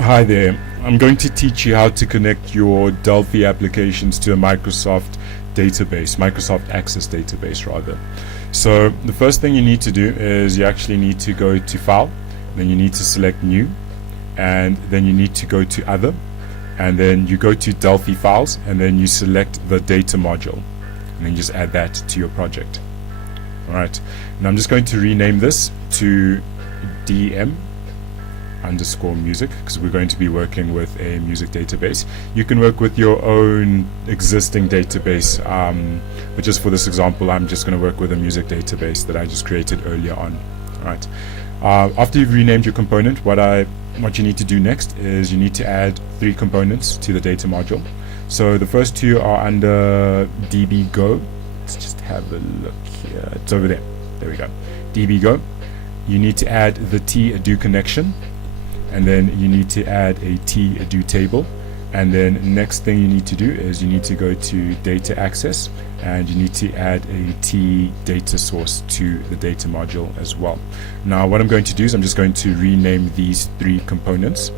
Hi there. I'm going to teach you how to connect your Delphi applications to a Microsoft database, Microsoft Access database rather. So the first thing you need to do is you actually need to go to File, then you need to select New, and then you need to go to Other, and then you go to Delphi Files, and then you select the data module, and then just add that to your project. Alright, now I'm just going to rename this to DM underscore music because we're going to be working with a music database. You can work with your own existing database, but just for this example I'm just going to work with a music database that I just created earlier on. Alright, after you've renamed your component, what you need to do next is you need to add 3 components to the data module. So the first 2 are under dbgo. Let's just have a look here. It's over there. There we go. dbgo. You need to add the t-ado connection, and then you need to add a t-ado table, and then next thing you need to do is you need to go to data access and you need to add a t data source to the data module as well. Now what I'm going to do is I'm just going to rename these 3 components.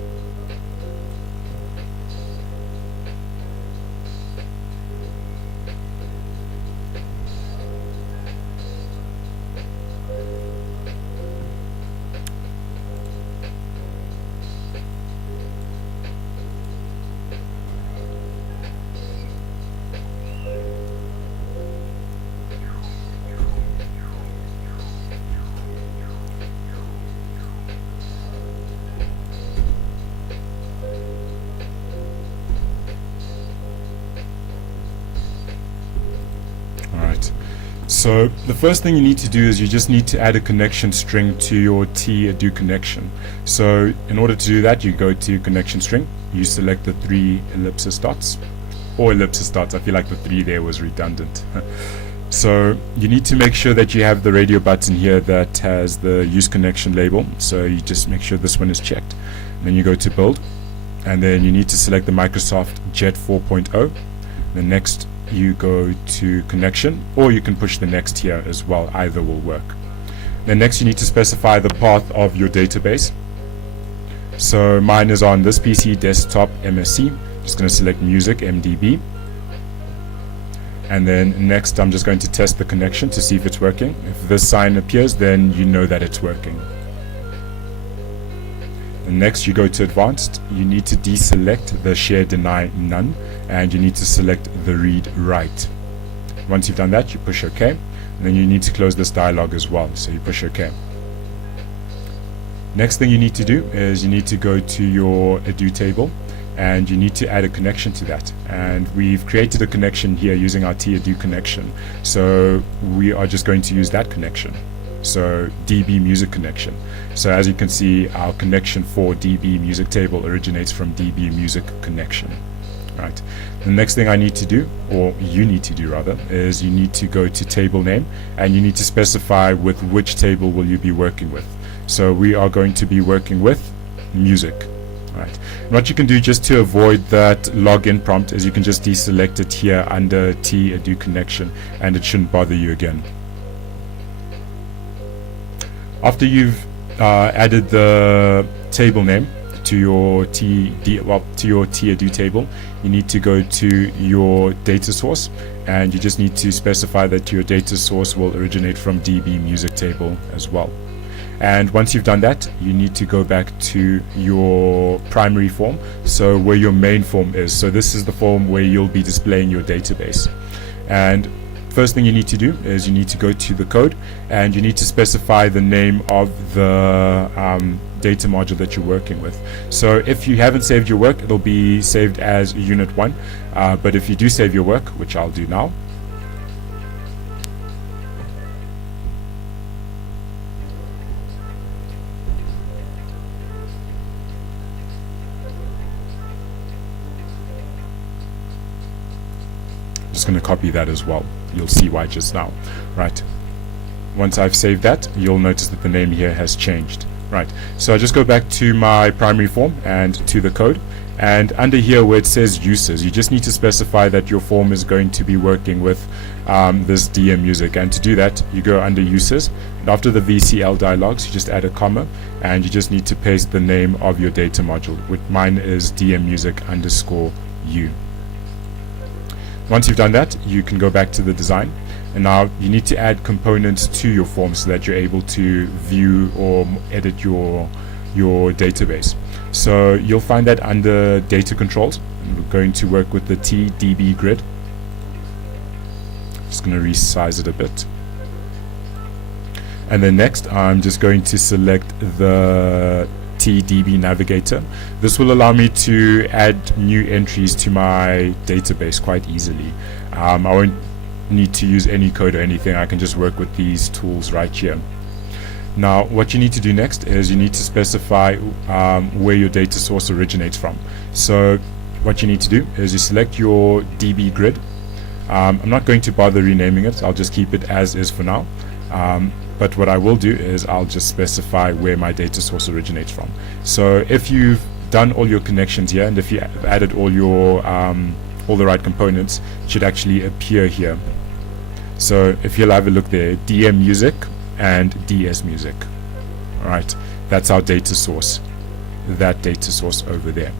So the first thing you need to do is you just need to add a connection string to your t-ado connection. So in order to do that, you go to connection string, you select the 3 ellipsis dots, or ellipsis dots. I feel like the 3 there was redundant. So you need to make sure that you have the radio button here that has the use connection label. So you just make sure this one is checked. Then you go to build, and then you need to select the Microsoft Jet 4.0. The next you go to connection, or you can push the next here as well, either will work. Then next you need to specify the path of your database. So mine is on this PC, desktop MSC. Just going to select music MDB, and then next I'm just going to test the connection to see if it's working. If this sign appears, then you know that it's working. And next you go to advanced, you need to deselect the share deny none, and you need to select the read write. Once you've done that, you push OK, and then you need to close this dialog as well, so you push OK. Next thing you need to do is you need to go to your ado table and you need to add a connection to that, and we've created a connection here using our t-ado connection, so we are just going to use that connection. So DB music connection. So as you can see, our connection for DB music table originates from DB music connection. Right. The next thing I need to do, or you need to do rather, is you need to go to table name and you need to specify with which table will you be working with. So we are going to be working with music. Right. And what you can do just to avoid that login prompt is you can just deselect it here under t-ado connection and it shouldn't bother you again. After you've added the table name to your t-ado table, you need to go to your data source, and you just need to specify that your data source will originate from DB music table as well. And once you've done that, you need to go back to your primary form, so where your main form is. So this is the form where you'll be displaying your database. And first thing you need to do is you need to go to the code and you need to specify the name of the data module that you're working with. So if you haven't saved your work, it'll be saved as unit 1, but if you do save your work, which I'll do now, I'm just going to copy that as well. You'll see why just now. Right. Once I've saved that, you'll notice that the name here has changed. Right, so I just go back to my primary form and to the code, and under here where it says uses, you just need to specify that your form is going to be working with this DM music, and to do that you go under uses, and after the VCL dialogs you just add a comma, and you just need to paste the name of your data module, which mine is DM music underscore U. Once you've done that, you can go back to the design, and now you need to add components to your form so that you're able to view or edit your database. So you'll find that under data controls. We're going to work with the TDB grid. Just going to resize it a bit. And then next I'm just going to select the TDB navigator. This will allow me to add new entries to my database quite easily. I won't need to use any code or anything. I can just work with these tools right here. Now what you need to do next is you need to specify where your data source originates from. So what you need to do is you select your DB grid. I'm not going to bother renaming it, I'll just keep it as is for now. But what I will do is I'll just specify where my data source originates from. So if you've done all your connections here, and if you have added all your all the right components, it should actually appear here. So if you'll have a look there, DM music and DS music. Alright, that's our data source, that data source over there.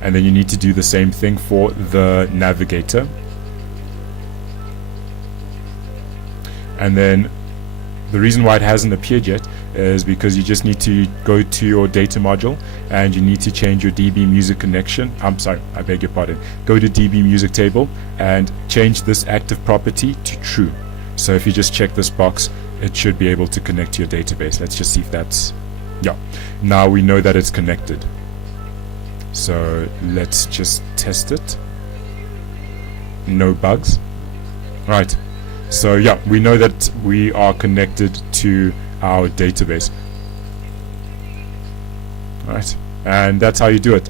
And then you need to do the same thing for the navigator. And then the reason why it hasn't appeared yet is because you just need to go to your data module and you need to change your DB music connection. I'm sorry, I beg your pardon. Go to DB music table and change this active property to true. So if you just check this box, it should be able to connect to your database. Let's just see if that's, yeah. Now we know that it's connected. So let's just test it. No bugs. Right. So yeah, we know that we are connected to our database. Alright, and that's how you do it.